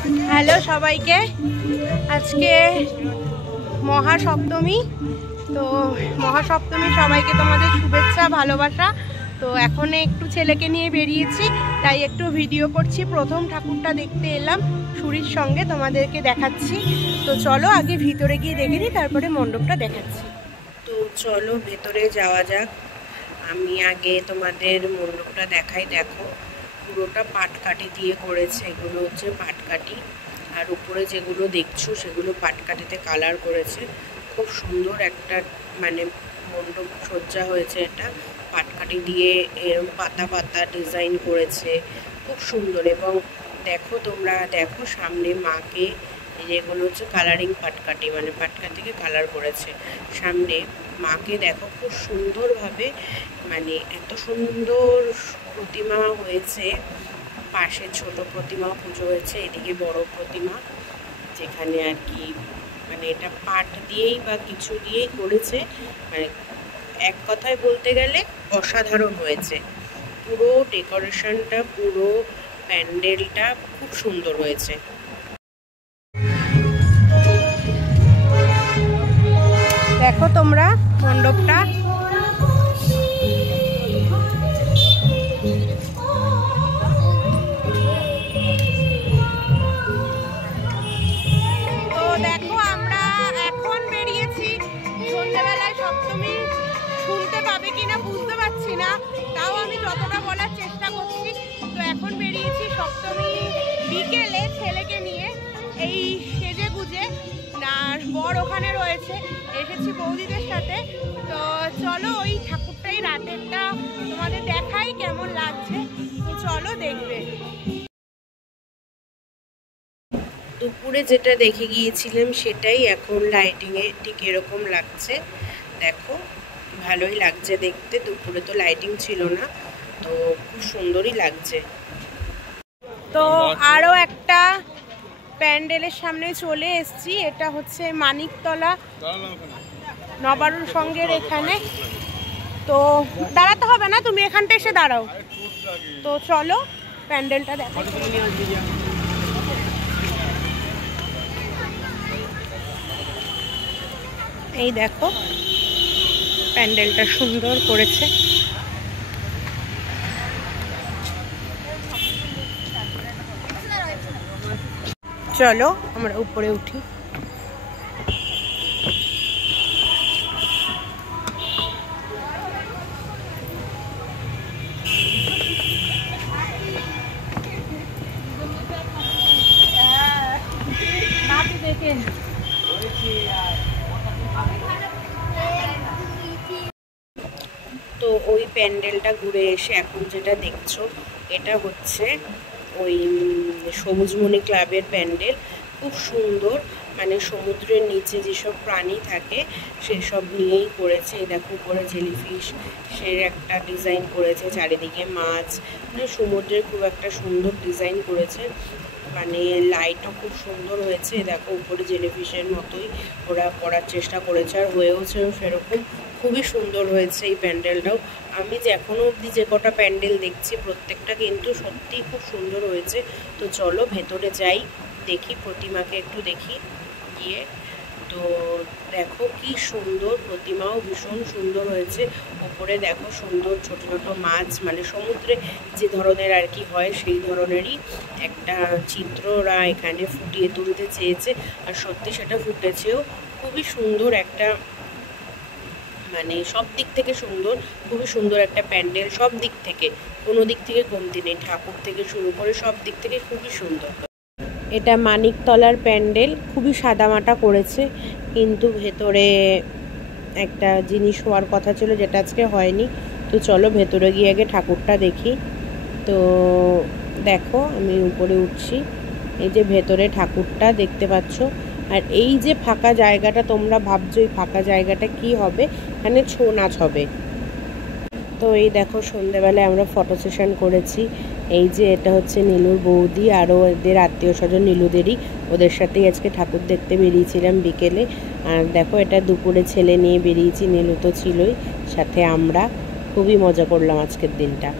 Hello সবাইকে, আজকে মহাসপ্তমী। তো মহাসপ্তমী সবাইকে তোমাদের শুভেচ্ছা ভালোবাসা। তো এখন একটু ছেলেকে নিয়ে বেরিয়েছি, তাই একটু ভিডিও করছি। প্রথম ঠাকুরটা দেখতে এলাম সুরির সঙ্গে, তোমাদেরকে দেখাচ্ছি। তো চলো আগে ভিতরে গিয়ে দেখে নিই, তারপরে মণ্ডপটা দেখাচ্ছি। তো চলো ভেতরে যাওয়া যাক। আমি আগে তোমাদের মণ্ডপটা দেখাই। দেখো, পুরোটা পাটকাঠি দিয়ে করেছে। এগুলো হচ্ছে পাটকাঠি, আর উপরে যেগুলো দেখছো সেগুলো পাটকাঠিতে কালার করেছে। খুব সুন্দর একটা মানে মণ্ডপ সজ্জা হয়েছে। এটা পাটকাঠি দিয়ে এরকম পাতা পাতা ডিজাইন করেছে, খুব সুন্দর। এবং দেখো, তোমরা দেখো সামনে মাকে, যেগুলো হচ্ছে কালারিং পাটকাঠি, মানে পাটকাঠিকে কালার করেছে। সামনে মাকে দেখো খুব সুন্দরভাবে, মানে এত সুন্দর প্রতিমা হয়েছে। পাশে ছোট প্রতিমা পুজো হয়েছে, এদিকে বড় প্রতিমা, যেখানে আর কি মানে এটা পাট দিয়েই বা কিছু দিয়েই করেছে। মানে এক কথায় বলতে গেলে অসাধারণ হয়েছে। পুরো ডেকোরেশনটা, পুরো প্যান্ডেলটা খুব সুন্দর হয়েছে। দেখো তোমরা মণ্ডপটা, তো দেখো আমরা এখন বেরিয়েছি সন্ধ্যেবেলায়। সপ্তমী শুনতে পাবে কিনা বুঝতে পারছি না, তাও আমি যতটা বলার চেষ্টা করছি। তো এখন বেরিয়েছি সপ্তমী বিকেলে ছেলেকে নিয়ে, এই সেজে গুজে। আর বর ওখানে রয়েছে, এসেছি বৌদিদের সাথে। তো চলো ওই ঠাকুরটাই রাতেরটা তোমাদের দেখাই কেমন লাগছে। তো চলো দেখবে। দুপুরে যেটা দেখে গিয়েছিলাম সেটাই এখন লাইটিংয়ে ঠিক এরকম লাগছে। দেখো ভালোই লাগছে দেখতে। দুপুরে তো লাইটিং ছিল না, তো খুব সুন্দরই লাগছে। তো আরও একটা প্যান্ডেলের সামনে চলে এসেছি। এটা হচ্ছে মানিকতলা নবারুণ সংঘের এখানে। তো দাঁড়াতে হবে না, তুমি এখানটা এসে দাঁড়াও। তো চলো প্যান্ডেলটা দেখো। এই দেখো প্যান্ডেলটা সুন্দর করেছে। চলো আমরা উপরে উঠি। তো ওই প্যান্ডেলটা ঘুরে এসে এখন যেটা দেখছো, এটা হচ্ছে ওই সবুজমণি ক্লাবের প্যান্ডেল। খুব সুন্দর, মানে সমুদ্রের নিচে যেসব প্রাণী থাকে সেসব নিয়েই করেছে। এই দেখো উপরে জেলিফিশ সে একটা ডিজাইন করেছে, চারিদিকে মাছ, মানে সমুদ্রের খুব একটা সুন্দর ডিজাইন করেছে। মানে লাইটও খুব সুন্দর হয়েছে। দেখো উপরে জেলিফিশের মতোই ওরা করার চেষ্টা করেছে, আর হয়েওছে সেরকম। খুবই সুন্দর হয়েছে এই প্যান্ডেলটাও। আমি যে এখনও অবধি যে কটা প্যান্ডেল দেখছি প্রত্যেকটা কিন্তু সত্যিই খুব সুন্দর হয়েছে। তো চলো ভেতরে যাই, দেখি প্রতিমাকে একটু দেখি গিয়ে। তো দেখো কি সুন্দর, প্রতিমাও ভীষণ সুন্দর হয়েছে। ওপরে দেখো সুন্দর ছোট ছোট মাছ, মানে সমুদ্রে যে ধরনের আর কি হয় সেই ধরনেরই একটা চিত্র ওরা এখানে ফুটিয়ে তুলতে চেয়েছে, আর সত্যি সেটা ফুটেছেও। খুবই সুন্দর একটা, মানে সব দিক থেকে সুন্দর, খুবই সুন্দর একটা প্যান্ডেল। সব দিক থেকে, কোনো দিক থেকে কমতি নেই, ঠাকুর থেকে শুরু করে সব দিক থেকে খুবই সুন্দর। এটা মানিকতলার প্যান্ডেল, খুবই সাদামাটা করেছে, কিন্তু ভেতরে একটা জিনিস হওয়ার কথা ছিল যেটা আজকে হয়নি। তো চলো ভেতরে গিয়ে আগে ঠাকুরটা দেখি। তো দেখো আমি উপরে উঠছি, এই যে ভেতরে ঠাকুরটা দেখতে পাচ্ছ। আর এই যে ফাঁকা জায়গাটা, তোমরা ভাবছো এই ফাঁকা জায়গাটা কি হবে, এখানে ছৌ নাচ হবে। তো এই দেখো সন্ধ্যেবেলায় আমরা ফটো সেশন করেছি। এই যে এটা হচ্ছে নীলুর বৌদি, আরও এদের আত্মীয় স্বজন নীলুদেরই, ওদের সাথেই আজকে ঠাকুর দেখতে বেরিয়েছিলাম বিকেলে। আর দেখো এটা দুপুরে ছেলে নিয়ে বেরিয়েছি, নীলু তো ছিলই সাথে। আমরা খুবই মজা করলাম আজকের দিনটা।